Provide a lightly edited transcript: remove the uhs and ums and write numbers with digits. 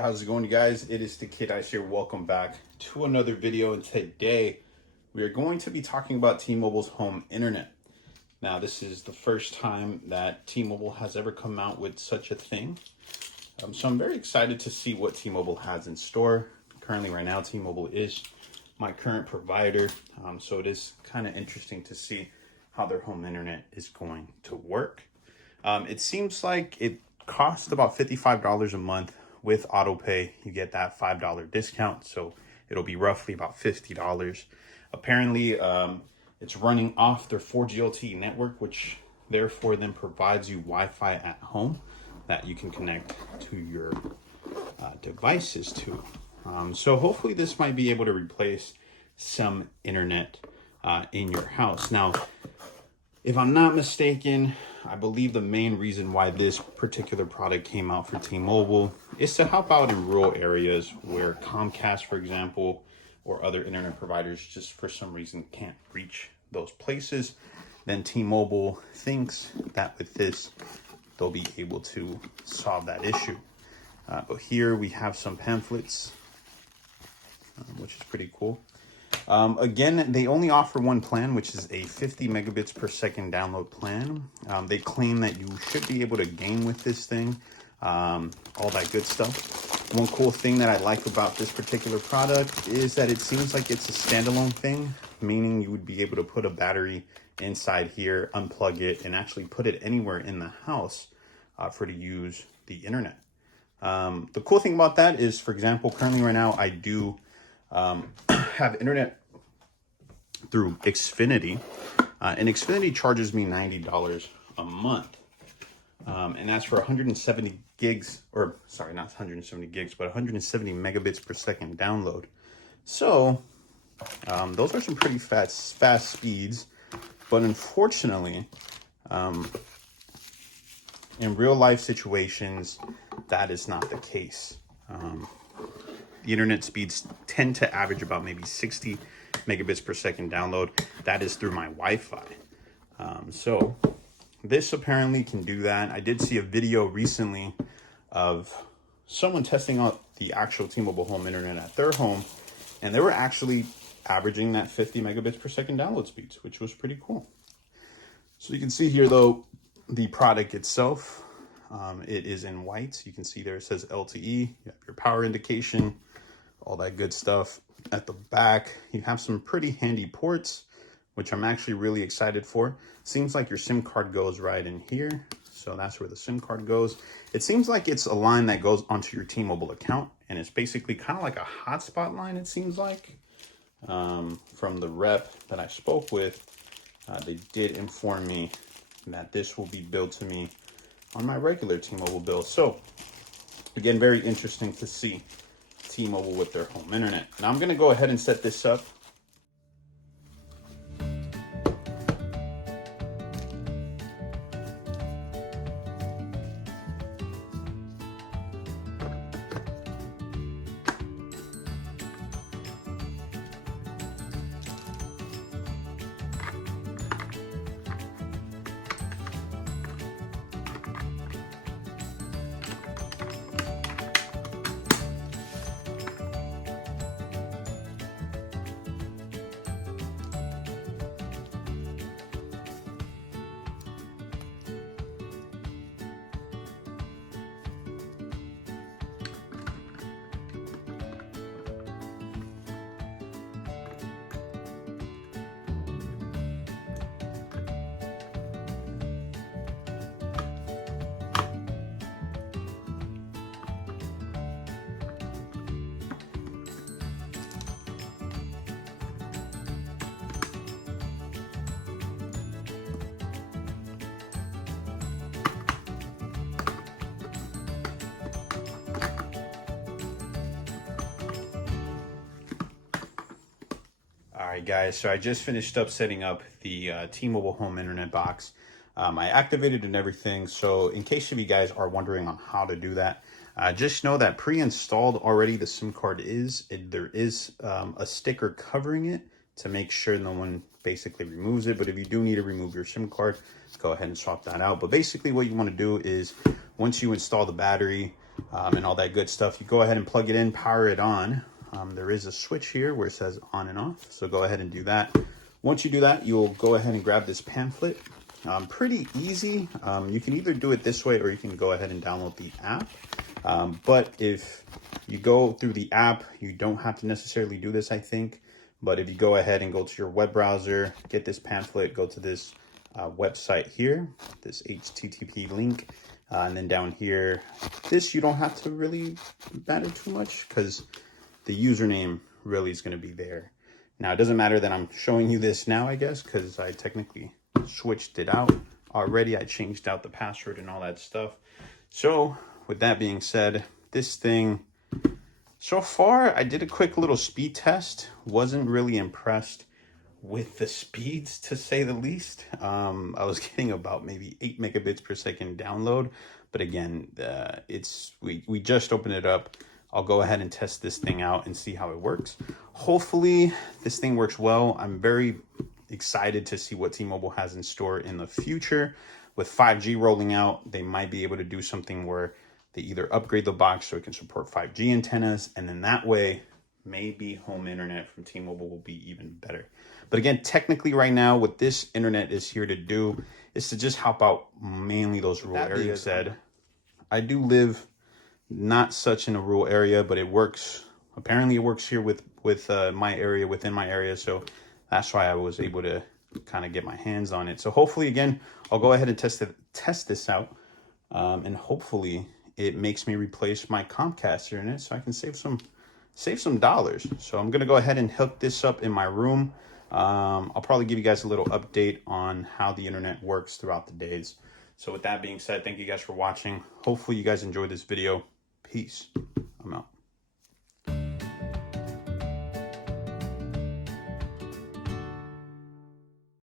how's it going, you guys? It is the Kid Ice here. Welcome back to another video, and today we are going to be talking about T-Mobile's home internet. Now, this is the first time that T-Mobile has ever come out with such a thing. So I'm very excited to see what T-Mobile has in store. Currently, right now, T-Mobile is my current provider. So it is kind of interesting to see how their home internet is going to work. It seems like it costs about $55 a month. With auto pay, you get that $5 discount, so it'll be roughly about $50. Apparently, it's running off their 4G LTE network, which therefore then provides you Wi-Fi at home that you can connect to your devices to. So hopefully this might be able to replace some internet in your house. Now, if I'm not mistaken, I believe the main reason why this particular product came out for T-Mobile is to help out in rural areas where Comcast, for example, or other internet providers just for some reason can't reach those places. Then T-Mobile thinks that with this, they'll be able to solve that issue. But here we have some pamphlets, which is pretty cool. Again, they only offer one plan, which is a 50 megabits per second download plan. They claim that you should be able to game with this thing, all that good stuff. One cool thing that I like about this particular product is that it seems like it's a standalone thing, meaning you would be able to put a battery inside here, unplug it, and actually put it anywhere in the house for to use the internet. The cool thing about that is, for example, currently right now I do have internet through Xfinity, and Xfinity charges me $90 a month, and that's for 170 gigs, or sorry, not 170 gigs, but 170 megabits per second download. So those are some pretty fast speeds, but unfortunately, in real life situations, that is not the case. The internet speeds tend to average about maybe 60 megabits per second download. That is through my Wi-Fi. So this apparently can do that. I did see a video recently of someone testing out the actual T-Mobile home internet at their home, and they were actually averaging that 50 megabits per second download speeds, which was pretty cool. So you can see here, though, the product itself, it is in white. You can see there it says LTE. You have your power indication, all that good stuff. At the back, you have some pretty handy ports, which I'm actually really excited for. Seems like your SIM card goes right in here. So that's where the SIM card goes. It seems like it's a line that goes onto your T-Mobile account, and it's basically kind of like a hotspot line, it seems like. From the rep that I spoke with, they did inform me that this will be billed to me on my regular T-Mobile bill. So again, very interesting to see T-Mobile with their home internet. Now I'm going to go ahead and set this up. Alright guys, so I just finished up setting up the T-Mobile home internet box. I activated and everything, so in case of you guys are wondering on how to do that, just know that pre-installed already the SIM card there is a sticker covering it to make sure no one basically removes it. But if you do need to remove your SIM card, go ahead and swap that out. But basically what you want to do is once you install the battery, and all that good stuff. You go ahead and plug it in, power it on. There is a switch here where it says on and off, so go ahead and do that. Once you do that, you'll go ahead and grab this pamphlet. Pretty easy. You can either do it this way or you can go ahead and download the app. But if you go through the app, you don't have to necessarily do this, I think. But if you go ahead and go to your web browser, get this pamphlet, go to this website here, this HTTP link, and then down here, this you don't have to really matter too much because the username really is going to be there. Now, it doesn't matter that I'm showing you this now, I guess, because I technically switched it out already. I changed out the password and all that stuff. So with that being said, this thing, so far I did a quick little speed test. Wasn't really impressed with the speeds, to say the least. I was getting about maybe 8 megabits per second download, but again, we just opened it up. I'll go ahead and test this thing out and see how it works. Hopefully this thing works well. I'm very excited to see what T-Mobile has in store in the future. With 5G rolling out, they might be able to do something where they either upgrade the box so it can support 5G antennas, and then that way maybe home internet from T-Mobile will be even better. But again, technically right now, what this internet is here to do is to just help out mainly those rural areas. I do live not such in a rural area, but it works. Apparently it works here with my area, within my area. So that's why I was able to kind of get my hands on it. So hopefully, again, I'll go ahead and test this out. And hopefully it makes me replace my Comcast internet so I can save some dollars. So I'm going to go ahead and hook this up in my room. I'll probably give you guys a little update on how the internet works throughout the days. So with that being said, thank you guys for watching. Hopefully you guys enjoyed this video. Peace. I'm out.